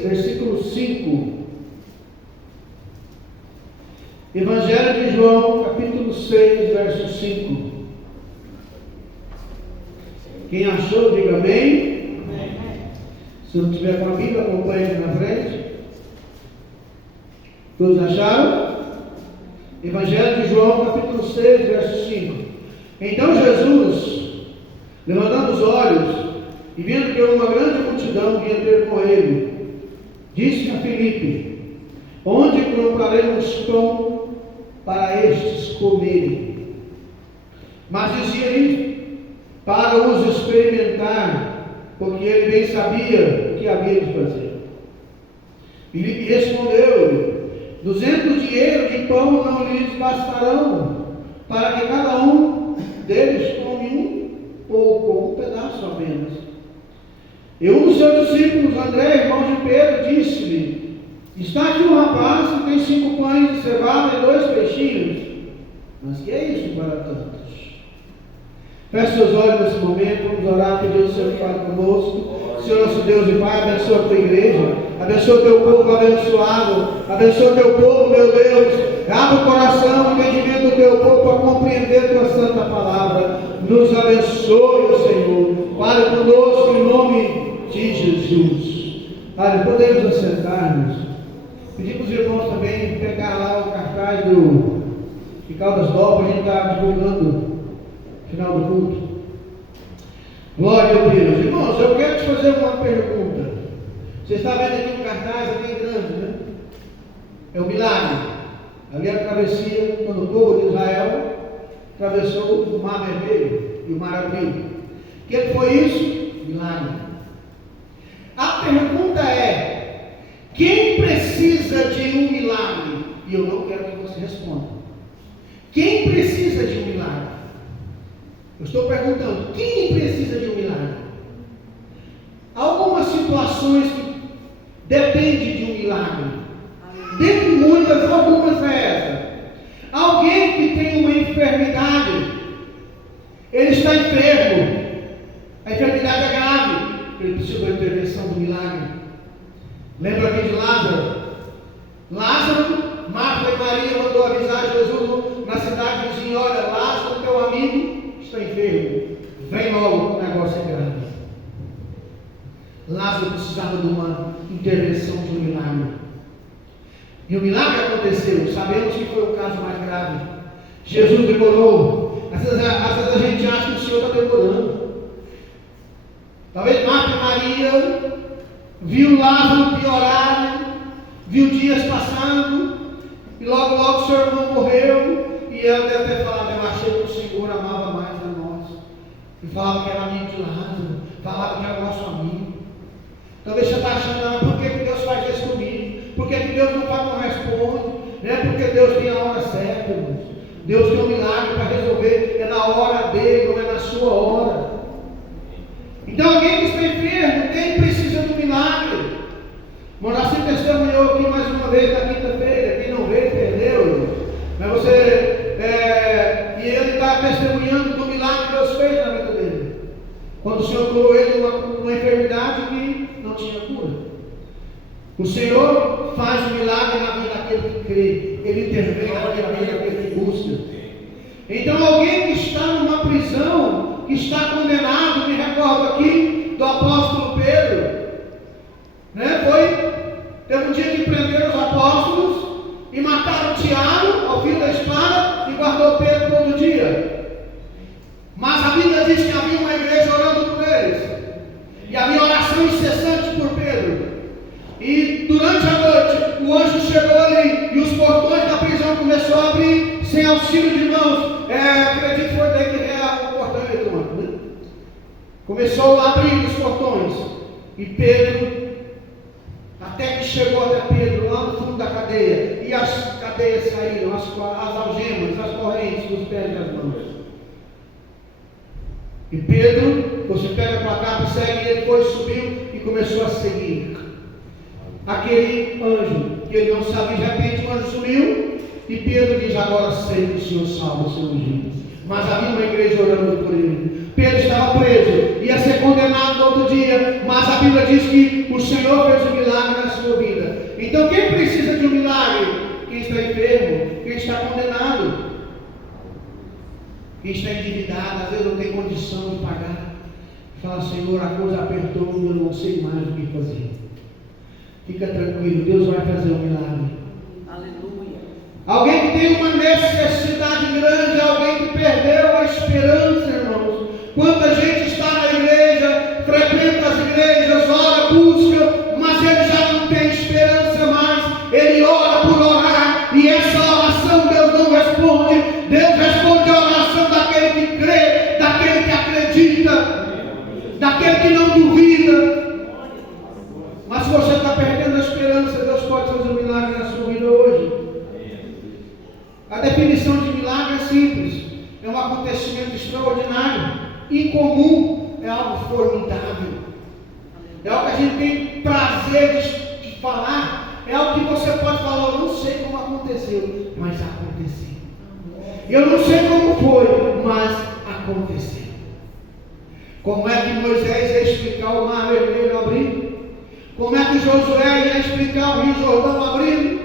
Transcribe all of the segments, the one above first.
6, versículo 5. Evangelho de João, capítulo 6, verso 5. Quem achou, diga amém. Amém. Se não tiver com a Bíblia, acompanhe aqui na frente. Todos acharam? Evangelho de João, capítulo 6, verso 5. Então Jesus, levantando os olhos e vendo que uma grande multidão vinha ter com ele, disse a Filipe: onde compraremos pão para estes comerem? Mas dizia isso para os experimentar, porque ele bem sabia o que havia de fazer. Filipe respondeu-lhe: 200 dinheiros de pão não lhes bastarão, para que cada um deles come um pouco, um pedaço apenas. E um dos seus discípulos, André, irmão de Pedro, disse-lhe: está aqui um rapaz que tem 5 pães de cevada e 2 peixinhos. Mas que é isso para tantos? Feche seus olhos nesse momento, vamos orar, pedir ao Senhor que fale conosco. Senhor nosso Deus e Pai, abençoa a tua igreja, abençoa o teu povo abençoado, abençoa o teu povo, meu Deus. Abre o coração, o entendimento do teu povo para compreender a tua santa palavra. Nos abençoe, Senhor. Fale conosco em nome de Jesus. Pai, podemos assentar-nos. Pedimos aos irmãos também pegar lá o cartaz de Caldas Novas, a gente está divulgando no final do culto. Glória a Deus. Irmãos, eu quero te fazer uma pergunta. Você está vendo aqui um cartaz aqui grande, né? É o milagre. Ali a travessia, quando o povo de Israel atravessou o Mar Vermelho e o Mar abriu. O que foi isso? Milagre. A pergunta é: quem precisa de um milagre? E eu não quero que você responda. Quem precisa de um milagre? Eu estou perguntando: quem precisa de um milagre? Algumas situações que dependem de um milagre. Dentre muitas, algumas é essa. Alguém que tem uma enfermidade, ele está enfermo, a enfermidade é grave, ele precisa da intervenção do milagre. Lembra aqui de Lázaro? Lázaro, Marta e Maria mandou avisar Jesus na cidade vizinha: olha, Lázaro, teu amigo, está enfermo, vem logo, o negócio é grave. Lázaro precisava de uma intervenção, de um milagre. E o milagre aconteceu. Sabemos que foi o caso mais grave. Jesus demorou. Às vezes a gente acha que o Senhor está demorando. Talvez Marta e Maria viu Lázaro piorar, viu dias passando, e logo o seu irmão morreu. E ela deve ter falado: eu achei que o Senhor amava mais a nós. E falava que era amigo de Lázaro, falava que era nosso amigo. Talvez você está achando: por que Deus faz isso comigo? Por que Deus não responde? Não é porque Deus tem a hora certa, irmãos. Deus tem um milagre para resolver, é na hora dele, não é na sua hora. Então alguém que está enfermo, quem precisa do milagre? Moraci testemunhou aqui mais uma vez na quinta-feira. Quem não veio, perdeu, irmãos. Mas você, e ele está testemunhando do milagre que Deus fez na vida dele. Quando o Senhor curou ele uma enfermidade que não tinha cura. O Senhor faz o milagre na vida daquele que crê. Ele intervém na vida daquele que busca. Então alguém que está numa prisão, que está condenado, me recordo aqui do apóstolo Pedro, né? Teve um dia que prenderam os apóstolos e mataram Tiago ao fio da espada e guardou Pedro todo dia. Mas a Bíblia diz que havia uma igreja orando por eles, e havia oração incessante por Pedro. E durante a noite o anjo chegou ali e os portões da prisão começou a abrir sem auxílio de mãos. Acredito que foi daí que era o portão eletrônico, né? Começou a abrir os portões e Pedro, até que chegou até Pedro lá no fundo da cadeia, e as cadeias saíram, as algemas, as correntes dos pés e das mãos. E Pedro, você pega a tua capa e segue, ele foi, subiu e começou a seguir aquele anjo, que ele não sabia. De repente o anjo sumiu e Pedro diz: agora sei que o Senhor salva o seu ungido. Mas havia uma igreja orando por ele. Pedro estava preso, ia ser condenado no outro dia, mas a Bíblia diz que o Senhor fez um milagre na sua vida. Então quem precisa de um milagre? Quem está enfermo, quem está condenado, quem está endividado, às vezes não tem condição de pagar. Fala: Senhor, a coisa apertou e eu não sei mais o que fazer. Fica tranquilo, Deus vai fazer um milagre. Aleluia. Alguém que tem uma necessidade grande, alguém que perdeu a esperança, irmãos. Quanta gente está na igreja, frequenta as igrejas, ora, busca, mas ele já não tem esperança mais. Ele ora por orar, e essa oração Deus não responde. Deus responde a oração daquele que crê, daquele que acredita, daquele que não duvida. Mas se você está perdendo a esperança, Deus pode fazer um milagre na sua vida hoje. A definição de milagre é simples: é um acontecimento extraordinário, incomum, é algo formidável, é algo que a gente tem prazer de falar, é algo que você pode falar: eu não sei como aconteceu, mas aconteceu. Eu não sei como foi, mas aconteceu. Como é que Moisés ia explicar o mar vermelho abrindo? Como é que Josué ia explicar o Rio Jordão abrindo?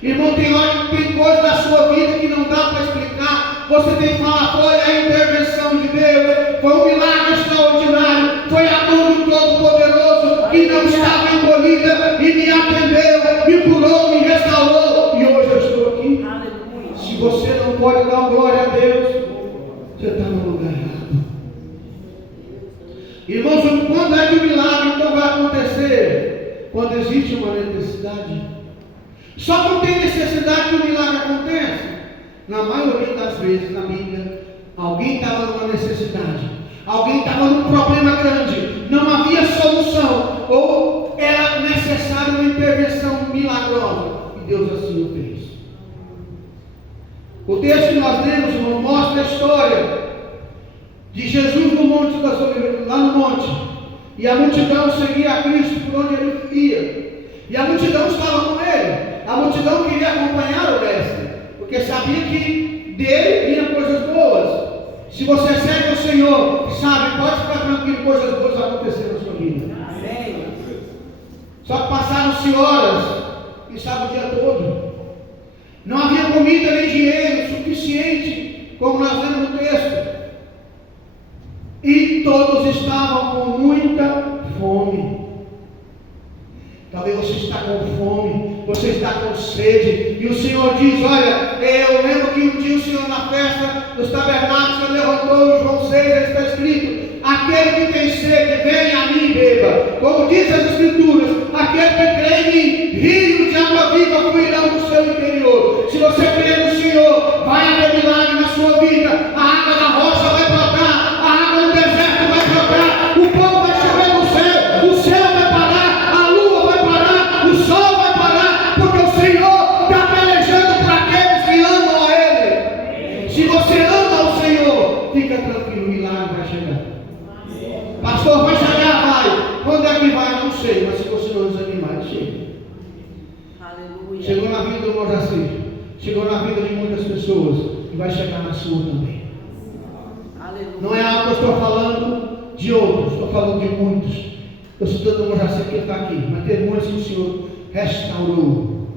Irmão, tem coisa da sua vida que não dá para explicar. Você tem que falar: foi a intervenção de Deus, foi um milagre extraordinário, foi a mão do Todo-Poderoso que não estava encolhida e me atendeu, me curou, me restaurou, e hoje eu estou aqui. Aleluia. Se você não pode dar glória a Deus, você está no lugar errado. Irmãos, quando é que o milagre então vai acontecer? Quando existe uma necessidade. Só não tem necessidade que o milagre aconteça. Na maioria das vezes na Bíblia, alguém estava numa necessidade, alguém estava num problema grande, não havia solução, ou era necessária uma intervenção milagrosa, e Deus assim o fez. O texto que nós lemos, irmão, mostra a história de Jesus no Monte das Oliveiras, lá no monte, e a multidão seguia a Cristo por onde ele ia, e a multidão estava com ele. A multidão queria acompanhar o mestre, porque sabia que dele vinham coisas boas. Se você segue o Senhor, sabe, pode ficar tranquilo, coisas boas vão acontecer na sua vida. Amém. Só que passaram-se horas, e sabe, o dia todo. Não havia comida nem dinheiro suficiente, como nós vemos no texto. E todos estavam com muita fome. Talvez você está com fome, você está com sede, e o Senhor diz: olha, eu lembro que um dia o Senhor, na festa dos tabernáculos, ele levantou João 6, está escrito: aquele que tem sede, venha a mim e beba. Como diz as Escrituras, aquele que crê em mim, rios de água viva fluirão do seu interior. Se você crê no Senhor, vai haver milagre na sua vida. A água da rocha vai brotar, a água do deserto vai brotar, o pão vai chover no céu, o céu vai parar, a lua vai parar, o sol vai parar, porque o Senhor está pelejando para aqueles que amam a Ele. Se você ama o Senhor, fica tranquilo, o milagre vai chegar. Pastor, vai chegar? Vai. Quando é que vai? Não sei, mas se você não desanimar, chega. Aleluia. Chegou na vida do Mojaci, chegou na vida de muitas pessoas, e vai chegar na sua também. Aleluia. Não é algo que eu estou falando de outros, estou falando de muitos. Eu estou dando Mojaci que está aqui, mas tem muitos que o Senhor restaurou.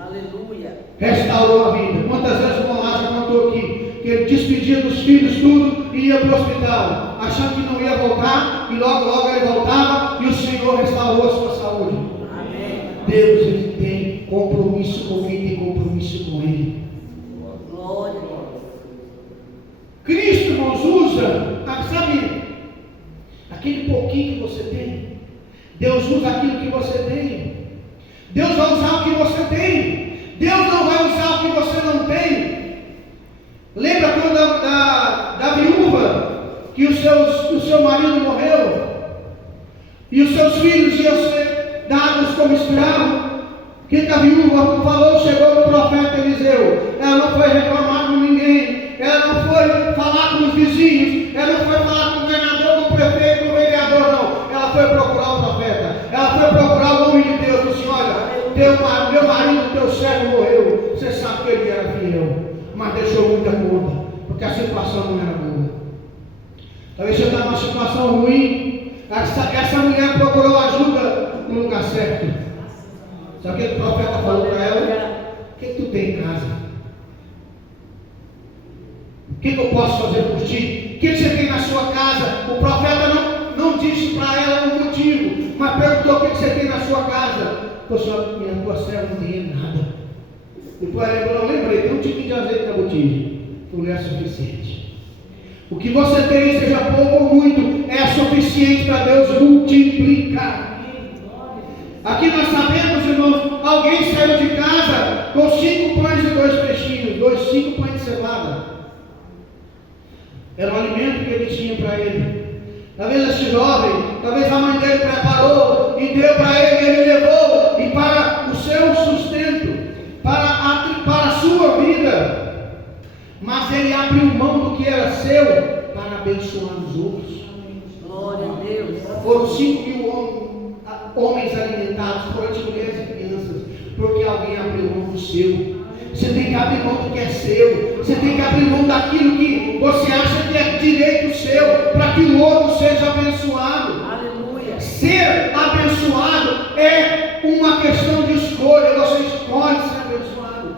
Aleluia. Restaurou a vida. Quantas vezes o Mojaci já contou aqui que ele despedia dos filhos tudo e ia para o hospital, achando que não ia voltar, e logo ele voltava, e o Senhor restaurou a sua saúde. Amém. Deus, ele tem compromisso com quem tem compromisso com Ele. Glória. Cristo, irmãos, usa, sabe, aquele pouquinho que você tem. Deus usa aquilo que você tem. Deus vai usar o que você tem. Deus não vai usar o que você não tem. Lembra quando da viúva, que o seu marido morreu, e os seus filhos iam ser dados como escravos? O que a viúva falou? Chegou no profeta Eliseu. Ela não foi reclamar com ninguém, ela não foi falar com os vizinhos, ela não foi falar com o governador, com o prefeito, com o vereador, não. Ela foi procurar o profeta, ela foi procurar o homem de Deus. Disse: olha, meu marido, teu servo morreu, você sabe que ele era fiel, mas deixou muita conta, porque a situação não era boa. Talvez você está numa situação ruim, essa mulher procurou ajuda no lugar certo. Sabe o que o profeta falou para ela? O que tu tem em casa? O que eu posso fazer por ti? O que você tem na sua casa? O profeta não disse para ela o motivo, mas perguntou: o que você tem na sua casa? Minha tua serva não tem nada. Depois ela falou: lembrei, tem um tiquinho de azeite na botija. Falei: é suficiente. O que você tem, seja pouco ou muito, é suficiente para Deus multiplicar. Aqui nós sabemos, irmãos, alguém saiu de casa com 5 pães e 2 peixinhos, 5 pães de cevada. Era o alimento que ele tinha para ele. Talvez esse jovem, talvez a mãe dele preparou e deu para ele, ele levou, e para o seu sustento, para a sua vida. Mas ele abriu mão do que era seu para abençoar os outros. Glória a Deus. Foram 5.000 homens alimentados, foram as mulheres e crianças, porque alguém abriu mão do seu. Você tem que abrir mão do que é seu. Você tem que abrir mão daquilo que você acha que é direito seu, para que o outro seja abençoado. Aleluia. Ser abençoado é uma questão de escolha. Você escolhe ser abençoado.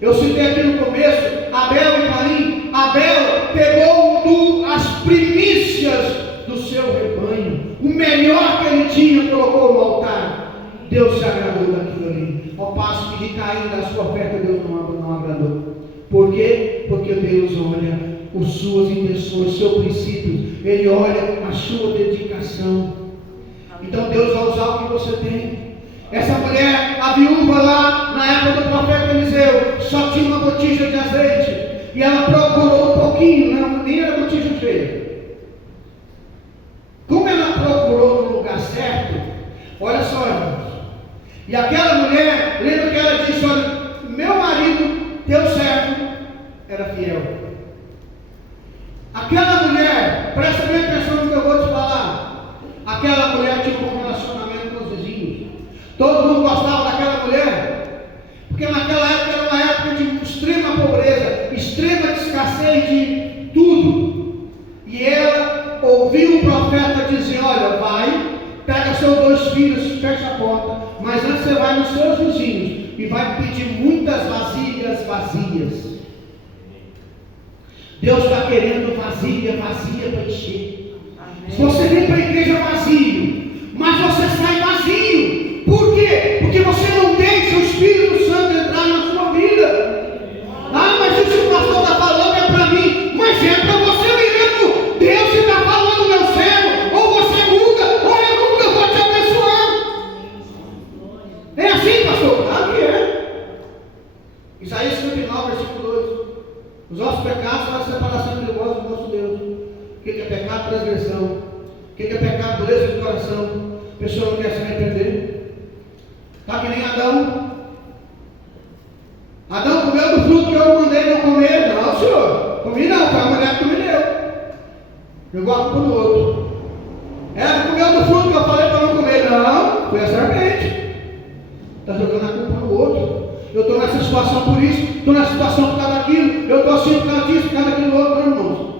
Eu citei aqui no começo Abel e Caim. Abel pegou as primícias do seu rebanho, o melhor que ele tinha, colocou no altar. Deus se agradou daquilo ali. Ao passo que de Caim, da sua oferta, Deus não agradou. Por quê? Porque Deus olha as suas intenções, o seu princípio. Ele olha a sua dedicação. Então Deus vai usar o que você tem. Essa mulher, a viúva lá, na época do profeta Eliseu, só tinha uma botija de azeite. E ela procurou um pouquinho, nem era botija cheia. Como ela procurou no lugar certo, olha só, irmãos. E aquela mulher, lembra que ela disse: olha, meu marido, teu servo, era fiel. Aquela mulher, presta bem atenção no que eu vou te falar. Aquela mulher tinha um relacionamento com os vizinhos. Todo mundo gostava daquela mulher, porque naquela época era uma época de extrema pobreza, extrema escassez de tudo. E ela ouviu o profeta dizer: olha, vai, pega seus 2 filhos, fecha a porta, mas antes você vai nos seus vizinhos e vai pedir muitas vasilhas vazias. Deus está querendo vasilha para encher. Amém. Se você vem para a igreja vazio, mas você sai vazio. Por quê? Porque você não deixa o Espírito Santo entrar na sua vida. Ah, mas isso que o pastor está falando é para mim. Mas é para você mesmo. Deus está falando, meu servo. Ou você muda, ou eu nunca vou te abençoar. É assim, pastor? Claro que é. Isaías 59, versículo 2. Os nossos pecados são a separação entre nós e o nosso Deus. O que é pecado? Transgressão. O que é pecado? Dureza de coração. A pessoa não quer se arrepender. Está que nem Adão. Adão comeu do fruto que eu mandei não comer. Não, senhor. Comi não, foi a mulher que me deu. Jogou a culpa no outro. Ela comeu do fruto que eu falei para não comer. Não, foi a serpente. Está jogando a culpa no outro. Eu estou nessa situação por isso, estou nessa situação por causa daquilo, eu estou assim por causa disso, por causa daquilo outro. Não, irmãos.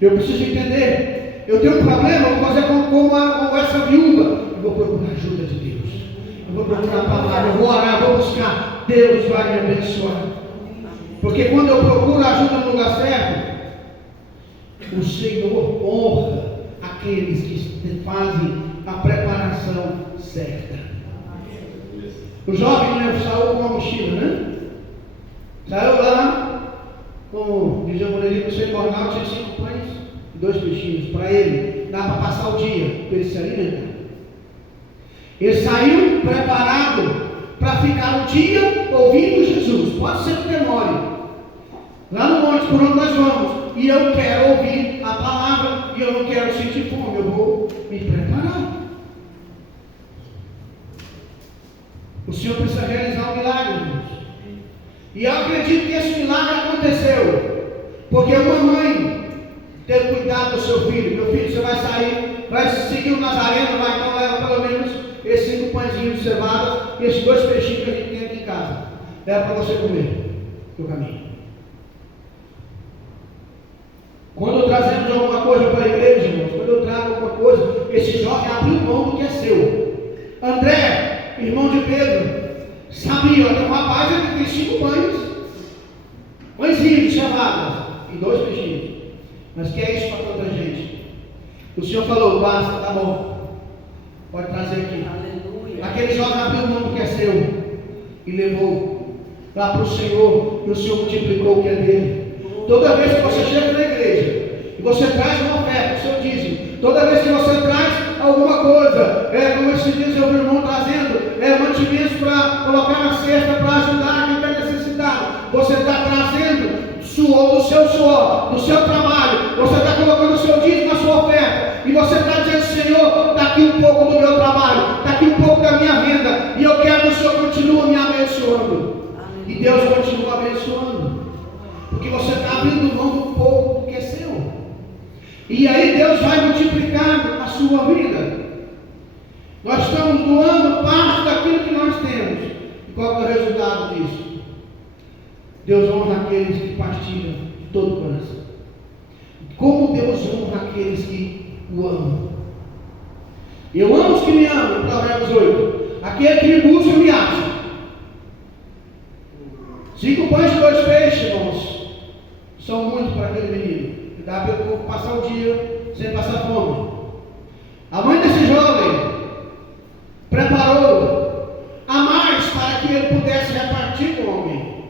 Eu preciso entender. Eu tenho um problema, eu vou fazer como essa viúva. Eu vou procurar ajuda de Deus. Eu vou procurar a palavra, eu vou orar, eu vou buscar. Deus vai me abençoar. Porque quando eu procuro ajuda no lugar certo, o Senhor honra aqueles que fazem a preparação certa. O jovem, né, saiu com a mochila, né? Saiu lá, como dizia o Moreira, sem jornal, tinha 5 pães e 2 peixinhos. Para ele, dá para passar o dia, para ele se alimentar. Ele saiu preparado para ficar o dia ouvindo Jesus. Pode ser que demore. Lá no monte por onde nós vamos. E eu quero ouvir a palavra. E eu não quero sentir fome. Eu vou me preparar. O Senhor precisa realizar um milagre, irmãos. E eu acredito que esse milagre aconteceu porque uma mãe teve cuidado do seu filho. Meu filho, você vai sair, vai seguir o Nazareno, vai então leva pelo menos esses 5 pãezinhos de cevada e esses 2 peixinhos que a gente tem aqui em casa. Leva para você comer no caminho. Quando trazemos alguma coisa para a igreja, irmãos, alguma coisa. Esse jovem abriu mão do que é seu. André, irmão de Pedro, sabia, olha, o rapaz ele tem 5 pães, pãezinhos de chavadas e 2 peixinhos. Mas que é isso para tanta gente? O Senhor falou, basta, tá bom, pode trazer aqui. Aleluia. Aquele jovem abriu mão do que é seu e levou lá para o Senhor, e o Senhor multiplicou o que é dele. Toda vez que você chega na igreja e você traz uma oferta, o Senhor diz, toda vez que você traz alguma coisa, como esses dias eu vi o irmão trazendo, mantimentos para colocar na cesta, para ajudar quem está necessitado, você está trazendo suor, do seu suor, do seu trabalho, você está colocando o seu dízimo na sua oferta, e você está dizendo, Senhor, está aqui um pouco do meu trabalho, está aqui um pouco da minha renda, e eu quero que o Senhor continue me abençoando. E Deus continua abençoando, porque você está abrindo mão um pouco do que é seu. E aí Deus vai multiplicando a sua vida. Nós estamos doando parte daquilo que nós temos. E qual é o resultado disso? Deus honra aqueles que partilham de todo o coração. Como Deus honra aqueles que o amam. Eu amo os que me amam, Provérbios 8. Aquele que me busca me acha. 5 pães e 2 peixes, irmãos, são muito para aquele menino. Dá para eu passar o dia sem passar fome. A mãe desse jovem preparou a mais para que ele pudesse repartir com alguém.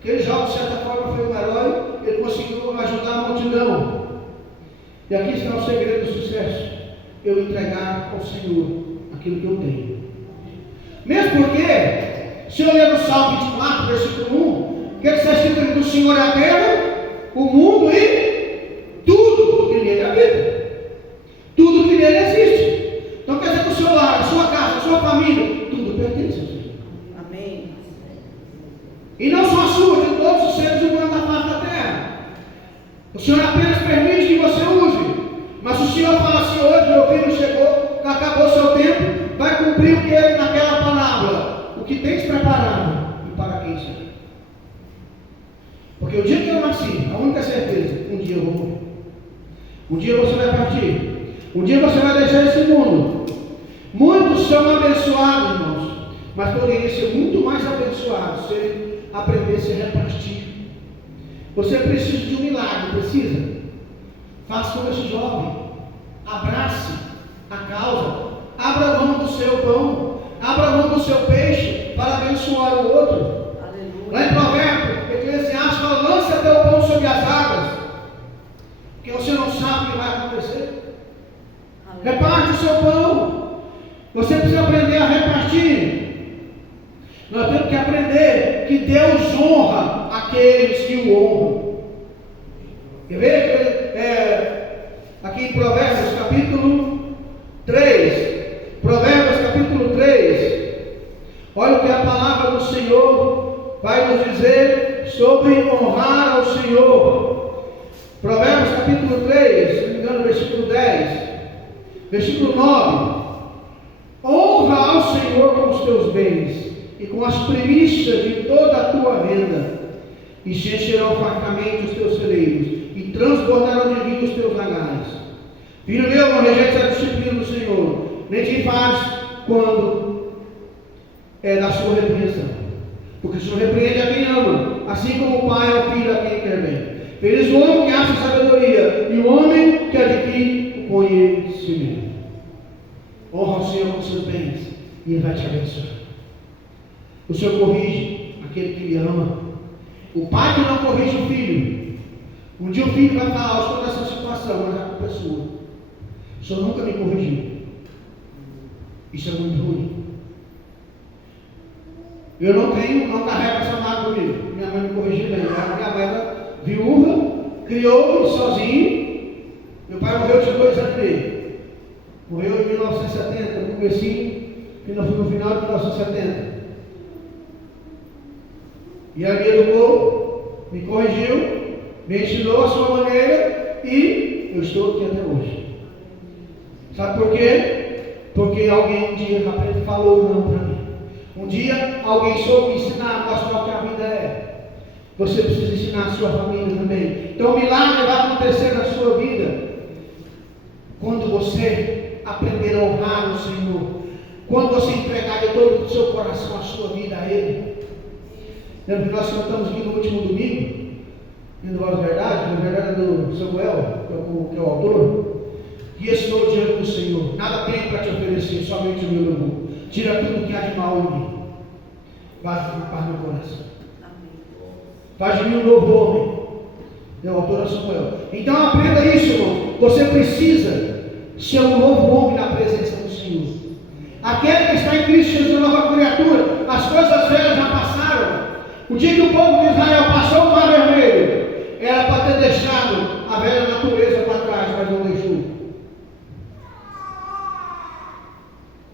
Aquele jovem, de certa forma, foi um herói. Ele conseguiu ajudar a multidão. E aqui está o segredo do sucesso: eu entregar ao Senhor aquilo que eu tenho. Mesmo porque, se eu ler no Salmo 24, versículo 1, que está escrito: do Senhor é a terra, o mundo e tudo que nele habita, tudo que nele existe. Então quer dizer que o seu lar, a sua casa, a sua família, tudo pertence ao Senhor. Amém. E não só a sua, de todos os seres humanos da face da terra. O Senhor apenas permite que você use. Mas se o Senhor fala assim: hoje meu filho chegou, acabou o seu tempo, vai cumprir o que ele naquela palavra, o que tens preparado e para quem será. Porque o dia que eu nasci, a única certeza, um dia eu vou morrer. Um dia você vai partir. Um dia você vai deixar esse mundo. Muitos são abençoados, irmãos, mas poderiam ser muito mais abençoados se ele aprendesse a repartir. Você precisa de um milagre, precisa? Faça como esse jovem. Abrace a causa. Abra a mão do seu pão. Abra a mão do seu peixe para abençoar o outro. Lá em Provérbios, Eclesiastes fala: lance teu pão sobre as águas, porque você não sabe o que vai acontecer. Reparte o seu pão. Você precisa aprender a repartir. Nós temos que aprender que Deus honra aqueles que o honram. Quer ver? Aqui em Provérbios capítulo 3. Provérbios capítulo 3. Olha o que a palavra do Senhor vai nos dizer sobre honrar ao Senhor. Provérbios capítulo 3, se não me engano, versículo 10. Versículo 9. Honra ao Senhor com os teus bens e com as primícias de toda a tua renda, e se encherão fartamente os teus celeiros, e transbordarão de vinho os teus lagares. Filho meu, não rejeites a disciplina do Senhor, nem te faz quando é da sua repreensão, porque o Senhor repreende a quem ama, assim como o pai ao filho a quem quer bem. Feliz o homem que acha sabedoria, e o homem que adquire o conhecimento. Honra o Senhor com os seus bens, e Ele vai te abençoar. O Senhor corrige aquele que lhe ama. O pai que não corrige o filho, um dia o filho vai falar: eu estou nessa situação, mas a culpa é sua. O Senhor nunca me corrigiu. Isso é muito ruim. Eu não carrego essa mágoa comigo. Minha mãe me corrigiu bem. Minha mãe era viúva, criou sozinho. Meu pai morreu, tinha 2 anos dele. Morreu em 1970, no comecinho, no final de 1970. E aí me educou, me corrigiu, me ensinou a sua maneira e eu estou aqui até hoje. Sabe por quê? Porque alguém um dia falou não para mim. Um dia alguém soube me ensinar, mostrar o que a vida é. Você precisa ensinar a sua família também. Então o milagre vai acontecer na sua vida Quando você aprender a honrar o Senhor, quando você entregar de todo o seu coração a sua vida a Ele. Lembra que nós cantamos aqui no último domingo, indo para a verdade do Samuel, que é o autor, que estou diante do Senhor, nada tenho para te oferecer, somente o meu louvor. Tira tudo que há de mal em mim, faz limpar meu coração, faz de mim um novo homem. É o autor de Samuel. Então aprenda isso, irmão. Você precisa ser um novo homem na presença do Senhor. Aquele que está em Cristo Jesus, nova criatura. As coisas velhas já passaram. O dia que o povo de Israel passou o mar vermelho, era para ter deixado a velha natureza para trás, mas não deixou.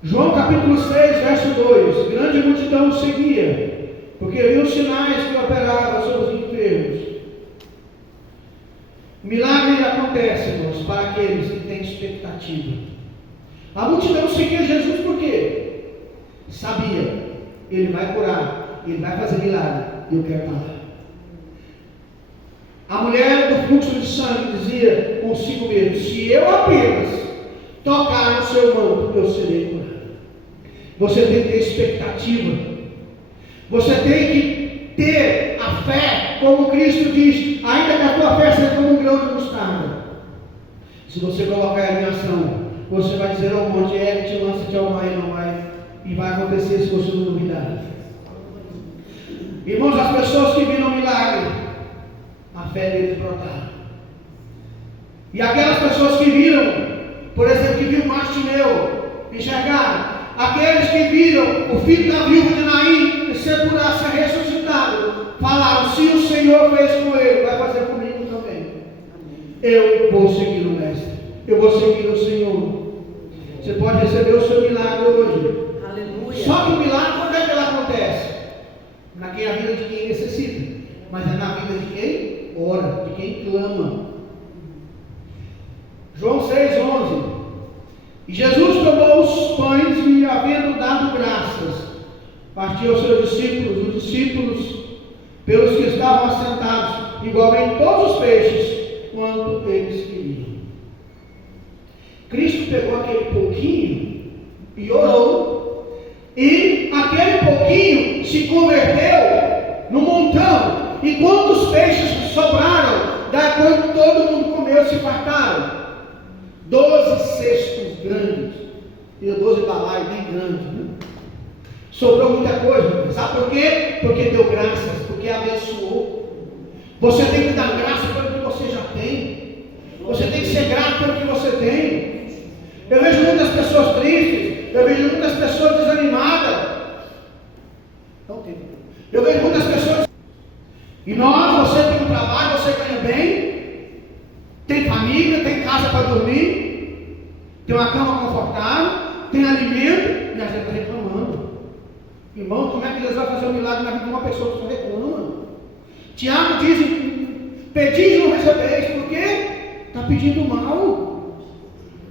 João capítulo 6, verso 2. Grande multidão o seguia, porque viu os sinais que operavam sobre os enfermos. O milagre acontece, irmãos, para aqueles que têm expectativa. A multidão seguia Jesus por quê? Sabia, Ele vai curar, Ele vai fazer milagre, e eu quero estar lá. A mulher do fluxo de sangue dizia consigo mesmo: se eu apenas tocar no seu manto, eu serei curado. Você tem que ter expectativa. Você tem que ter a fé, como Cristo diz, ainda que a tua fé seja como um grão de mostarda. Se você colocar ela em ação, você vai dizer ao monte: te lança-te ao mar, e não vai. E vai acontecer se você não duvidar. Irmãos, as pessoas que viram o milagre, a fé deles brotaram. E aquelas pessoas que viram, por exemplo, que viu Bartimeu, enxergaram. Aqueles que viram o filho da viúva de Naim ser curado, ser ressuscitado, falaram: se o Senhor fez com ele, vai fazer comigo também. Eu vou seguir o Mestre, eu vou seguir o Senhor. Você pode receber o seu milagre hoje. Aleluia. Só que o milagre, quando é que ele acontece? Na vida de quem necessita, mas é na vida de quem ora, de quem clama. João 6,11. E Jesus tomou os pães e, havendo dado graças, partiu aos seus discípulos, os discípulos, pelos que estavam assentados, igualmente todos os peixes, quanto eles queriam. Cristo pegou aquele pouquinho e orou, e aquele pouquinho se converteu no montão. E quantos peixes sobraram? Daí quando todo mundo comeu, se fartaram. 12 cestos grandes. E 12 balaios bem grandes, né? Sobrou muita coisa. Sabe por quê? Porque deu graças, porque abençoou. Você tem que dar graça pelo que você já tem. Você tem que ser grato pelo que você tem. Eu vejo muitas pessoas tristes. Eu vejo muitas pessoas desanimadas. Eu vejo muitas pessoas. E você tem um trabalho, você ganha bem. Tem família, tem casa para dormir, tem uma cama confortável, tem alimento, e a gente está reclamando. Irmão, como é que Deus vai fazer um milagre na vida de uma pessoa que só reclama? Tiago diz: pedis e não recebeis. Por quê? Está pedindo mal.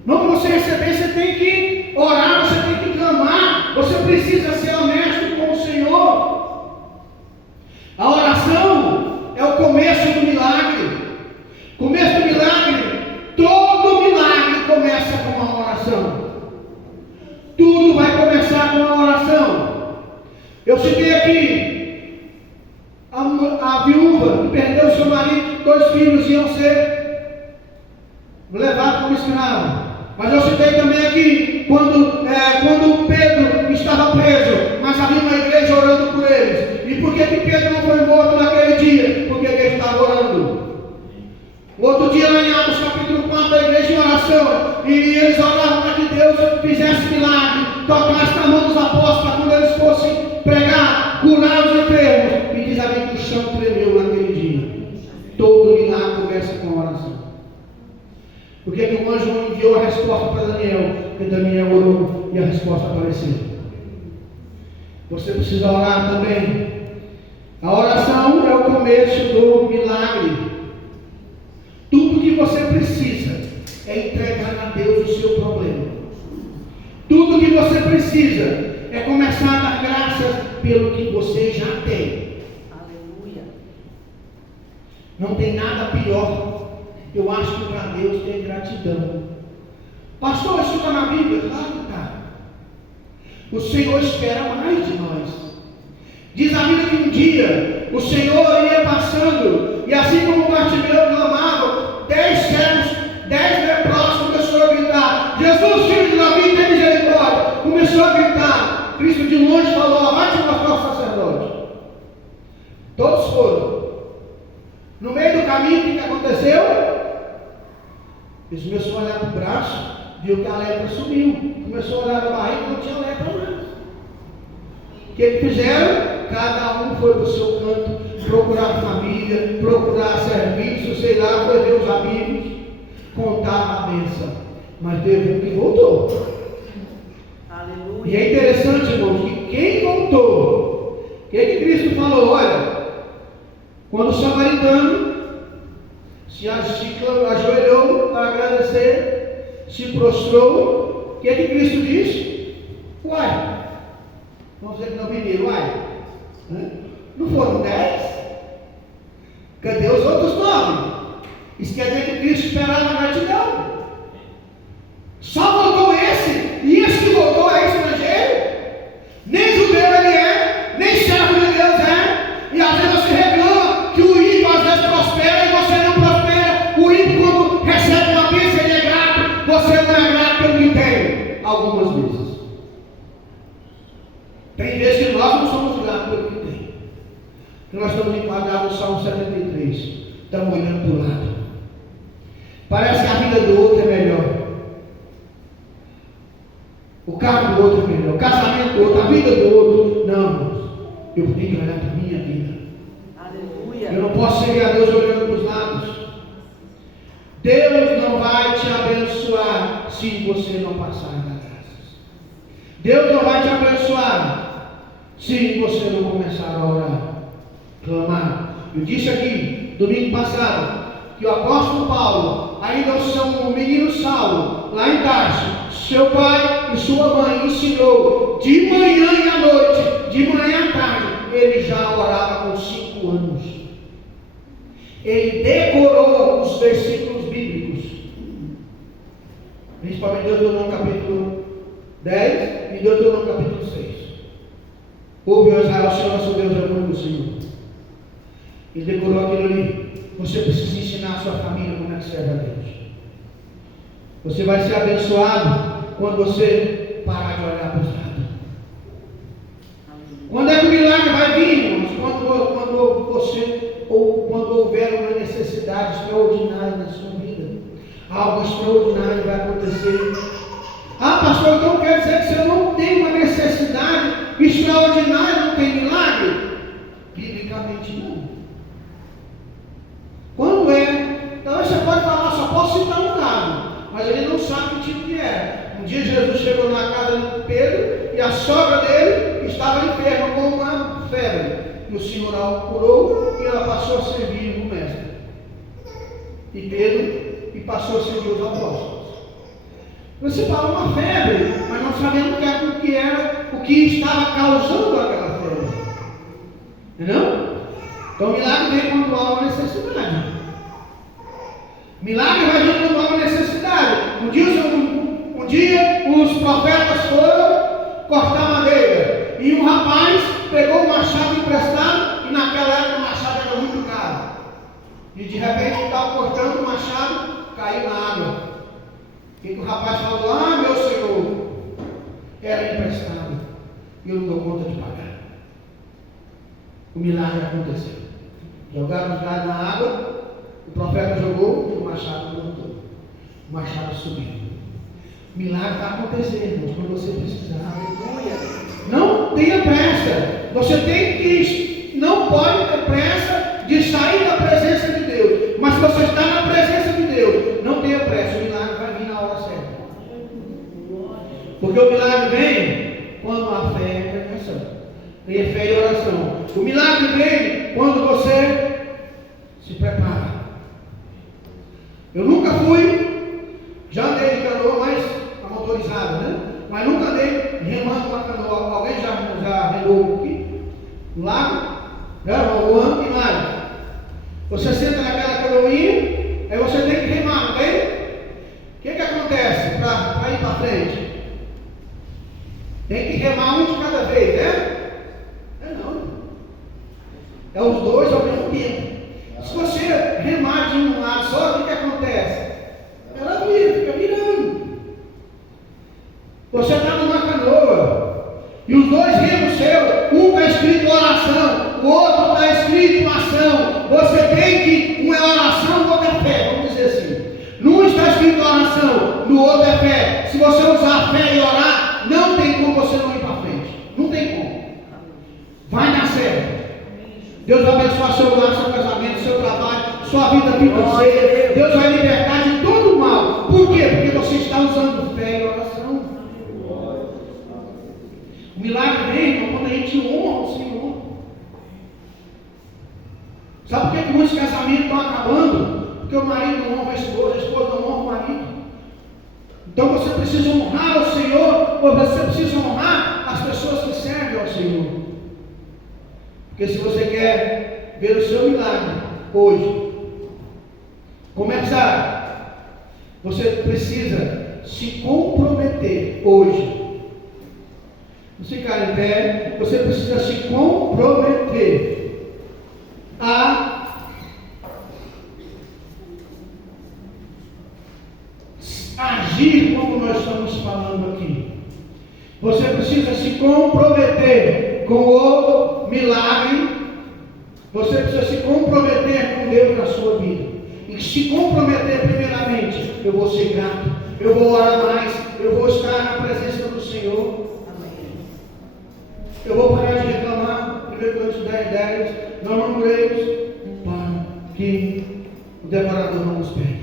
Não, para você receber, você tem que orar, você tem que clamar, você precisa ser honesto com o Senhor. A oração é o começo do milagre. Começo do milagre, todo milagre começa com uma oração. Tudo vai começar com uma oração. Eu citei aqui a viúva que perdeu seu marido, 2 filhos iam ser levados como escravo. Mas eu citei também aqui quando Pedro estava preso, mas havia uma igreja orando por eles. E por que Pedro não foi morto naquele dia? Porque ele estava orando. Outro dia lá em Atos capítulo 4, a igreja em oração, e eles oravam para que Deus fizesse milagre, tocasse na mão dos apóstolos, para quando eles fossem pregar, curar os enfermos. E diz ali que o chão tremeu naquele dia. Todo milagre começa com a oração. Por que o anjo não enviou a resposta para Daniel? Porque Daniel orou e a resposta apareceu. Você precisa orar também. A oração é o começo do milagre. Tudo que você precisa é entregar a Deus o seu problema. Tudo que você precisa é começar a dar graças pelo que você já tem. Aleluia. Não tem nada pior. Eu acho que para Deus tem gratidão. Pastor, isso está na Bíblia? Claro que está. O Senhor espera mais de nós. Diz a Bíblia que um dia o Senhor ia passando, e assim como Bartimeu clamava, 10 cegos, 10 leprosos começou a gritar: Jesus, filho de Davi, tem misericórdia. Começou a gritar. Cristo de longe falou: vai te mostrar o sacerdote. Todos foram. No meio do caminho, o que aconteceu? Eles começaram a olhar para o braço, viu que a lepra sumiu. Começou a olhar para a barriga e não tinha lepra mais. O que fizeram? Cada um foi para o seu canto, procurar família, procurar serviço, sei lá, foi ver os amigos, contar a bênção. Mas teve um que voltou. Aleluia. E é interessante, irmãos, que quem voltou, o que Cristo falou? Olha, quando o samaritano se ajoelhou para agradecer, se prostrou, o que Cristo disse? Uai, vamos dizer que não mineiro, uai, não foram 10? Cadê os outros 9? Isso quer dizer que Cristo esperava a gratidão. Só voltou esse, e esse que voltou é estrangeiro. Nem judeu ele é, nem servo de Deus é. E às vezes você reclama que o ímpio às vezes prospera e você não prospera. O ímpio, quando recebe uma bênção, ele é grato. Você não é grato pelo que tem. Algumas vezes. Tem vezes que nós não somos gratos pelo que tem. Nós estamos enquadrados no Salmo 73. Estamos olhando para o lado. Parece que a vida do outro é melhor. O carro do outro é melhor. O casamento do outro, a vida do outro. Não, irmãos. Eu tenho que olhar para a minha vida. Aleluia. Eu não posso seguir a Deus olhando para os lados. Deus não vai te abençoar se você não passar das graças. Deus não vai te abençoar se você não começar a orar, clamar. Eu disse aqui, domingo passado, que o apóstolo Paulo, ainda o menino Saulo, lá em Tarso, seu pai e sua mãe ensinou de manhã e à noite, de manhã à tarde. Ele já orava com 5 anos. Ele decorou os versículos bíblicos, principalmente Deuteronômio capítulo 10 e Deuteronômio capítulo 6. Ouve, ó Israel, o Senhor nosso Deus é o único Senhor. Ele decorou aquilo ali. Você precisa ensinar a sua família como é que serve a Deus. Você vai ser abençoado quando você parar de olhar para os lados. Quando é que o milagre vai vir, irmãos? Quando houver uma necessidade extraordinária na sua vida. Algo extraordinário vai acontecer. Ah, pastor, então quer dizer que você não tem uma necessidade extraordinária, não tem milagre? Biblicamente não. Quando é? Então você pode falar, só posso citar um caso, mas ele não sabe que tipo que é. Um dia Jesus chegou na casa de Pedro e a sogra dele estava enferma com uma febre. E o Senhor a curou e ela passou a servir o mestre. E passou a servir os apóstolos. Você fala uma febre, mas não sabemos o que estava causando aquela febre. Entendeu? Então o milagre vem quando há uma necessidade. Milagre vai vir quando há uma necessidade. Um dia os profetas foram cortar madeira. E um rapaz pegou um machado emprestado. E naquela época o machado era muito caro. E de repente estava cortando o machado, caiu na água. E o rapaz falou: ah, meu senhor, era emprestado. E eu não dou conta de pagar. O milagre aconteceu. Jogaram os galhos na água, o profeta jogou e o machado levantou. O machado subiu. O milagre está acontecendo, irmãos, quando você precisar. Aleluia. Não tenha pressa. Você não pode ter pressa de sair da presença de Deus. Mas se você está na presença de Deus, não tenha pressa. O milagre vai vir na hora certa. Porque o milagre vem quando a fé é pregação. E a fé e oração. O milagre vem quando você se prepara. Eu nunca fui, já andei de canoa, mas a motorizada, né? Mas nunca andei remando uma canoa. Alguém já remou aqui? No lago? O ano de maio. Você senta naquela canoinha, aí você tem que remar, não tem? O que acontece? Para ir para frente? Tem que remar um de cada vez, né? Não. É os dois ao mesmo tempo. Se você remar de um lado só, o que acontece? Ela vira, fica virando. Você está numa canoa e os dois remos seus, um está escrito oração, o outro está escrito ação. Você tem que, um é oração, o outro é fé, vamos dizer assim. Num está escrito oração, no outro é fé. Se você usar fé e orar, não tem como você não ir para frente. Não tem como. Vai dar certo. Deus vai abençoar seu lar, seu casamento, seu trabalho, sua vida financeira. Deus vai libertar de todo o mal. Por quê? Porque você está usando fé e oração. O milagre vem, irmão, quando a gente honra o Senhor. Sabe por que muitos casamentos estão acabando? Porque o marido não honra a esposa não honra o marido. Então você precisa honrar o Senhor, ou você precisa honrar as pessoas que servem ao Senhor. Porque se você quer ver o seu milagre hoje começar, você precisa se comprometer hoje. Você ficar em pé, você precisa se comprometer a agir como nós estamos falando aqui. Você precisa se comprometer com o milagre. Você precisa se comprometer com Deus na sua vida. E se comprometer primeiramente, eu vou ser grato, eu vou orar mais, eu vou estar na presença do Senhor. Eu vou parar de reclamar. 1 Coríntios 10:10. Não murmureis para que o devorador não nos pegue.